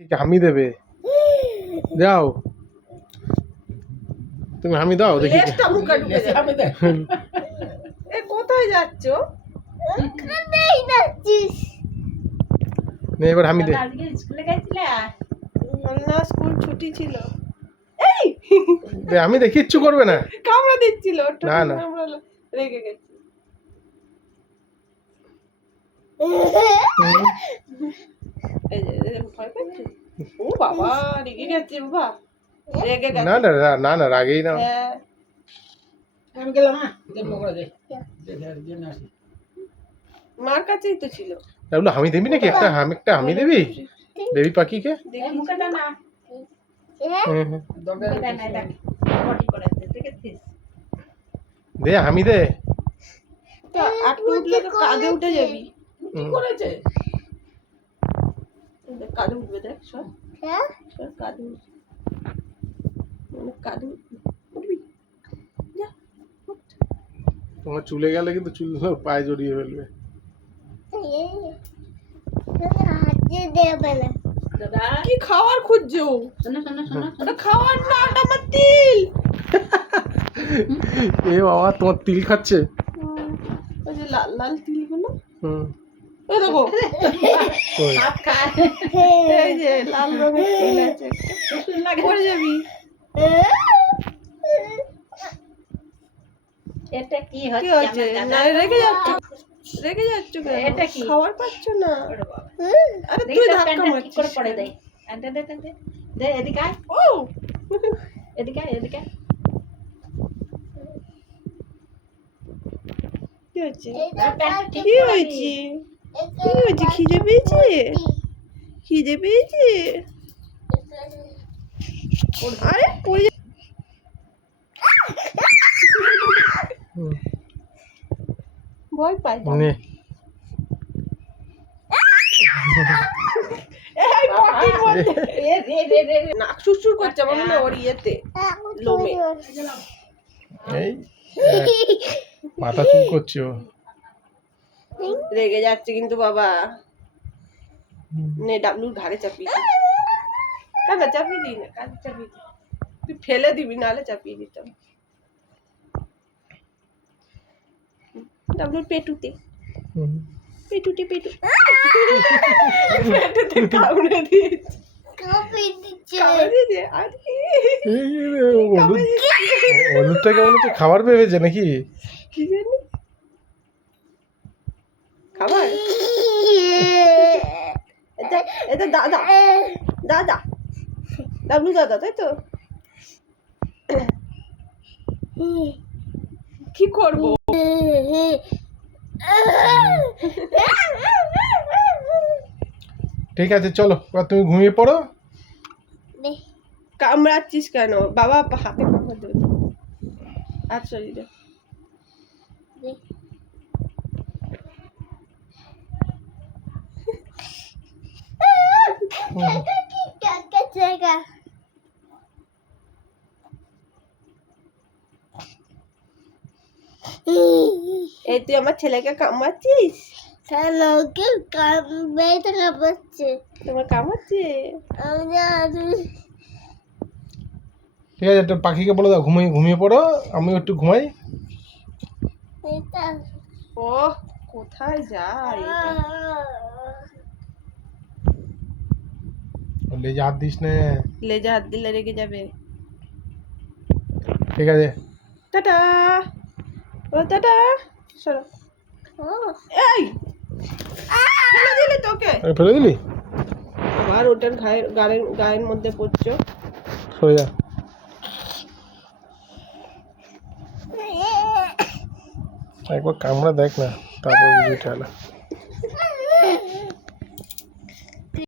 হামি দেবে, যাও তুমি হামি দাও দেখি। কোথায় যাচ্ছ? এবার হামি দে। স্কুলে গেছিলা না? স্কুল ছুটি ছিল। আমি দেখি কিচ্ছু করবে না, কামড়া দিচ্ছিল। না না রেগে গেছি। ও বাবা রেগে গেছে বাবা, রেগে গেছে। না না না না রাগেই না। আমি গেলাম মার কাছেই তো ছিল। হামি দিবি নাকি? একটা হামি দিবি বেবি পাখিকে। দে হামি দে। উঠলে তো কাঁধে উঠে যাবি। কি করেছে? কাঁধে উঠবে, দেখ সব কাঁধে উঠবি। তোমার চুলে গেলে কিন্তু চুল পায়ে জড়িয়ে ফেলবে। কি খাওয়ার খুঁজছো? ওটা খাওয়ার না, ওটা আমার তিল। এ বাবা তোমার তিল খাচ্ছে। ওই যে লাল লাল তিলগুলো। ওই দেখো, এই যে লাল রঙের তিল আছে, পড়ে যাবি। এটা কি কি হচ্ছে? হচ্ছে? না রেগে যাচ্ছ, রেগে যাচ্ছ কেন? এটা কি? খাবার পাচ্ছ না? আরে দেখি তুই তো ধাক্কা প্যান্টটা কি মারছিস করে পড়ে কেন? দেয়। দে দে দে দে দে, এদিকে আয়, ও এদিকে আয়, এদিকে আয়। কি হচ্ছে? প্যান্টটা ঠিক কি করে হয়েছে? দিই। কি হয়েছে? খিদে পেয়েছে? খিদে পেয়েছে? আরে পড়ে যা- ভয় পাই তো। নে এই পটির মধ্যে এ রে রে রে রে। নাক সুরসুর করছে আমার মনে হয় ওর ইয়েতে, লোমে। এই মাথা চুল করছে ও। রেগে যাচ্ছে কিন্তু বাবা। নে ডাবলুর ঘাড়ে চাপিয়ে দি। কেন চাপিয়ে দিই না? কাজ চাপিয়ে দি। তুই ফেলে দিবি, নাহলে চাপিয়ে দিতাম। ডাবলুর পেটুতে, পেটুতে পেটুতে কামড়ে দিয়েছে। কামড়ে দিয়েছে? আরে কামড়ে দিয়েছে। হলুদটা কেমন হচ্ছে? খাবার ভেবেছে নাকি? কি জানি খাবার। এটা এটা দাদা, দাদা ডাবলু দাদা, তাই তো? কি করবো? ঠিক আছে চলো এবার তুমি ঘুমিয়ে পড়ো। কামড়াচ্ছিস কেন বাবা? হাতে কামড় দেবে। আচ্ছা দিদা, এই তুই আমার ছেলেকে কামড়াচ্ছিস? তোমার কামড়াচ্ছে? ঠিক আছে একটা পাখিকে বলে দাও ঘুমিয়ে পড়ো, আমি একটু ঘুমাই। ও কোথায় যায় এটা? লেজে হাত দিস না। লেজে হাত দিলে রেগে যাবে। ঠিক আছে টাটা, ও টাটা, সরো। এই ফেলে দিলি তোকে, ফেলে দিলি? আর ওটার গায়ের মধ্যে পড়ছো। সরে যা। একবার কামড়া দেখ না, তারপর বুঝি ঠেলা।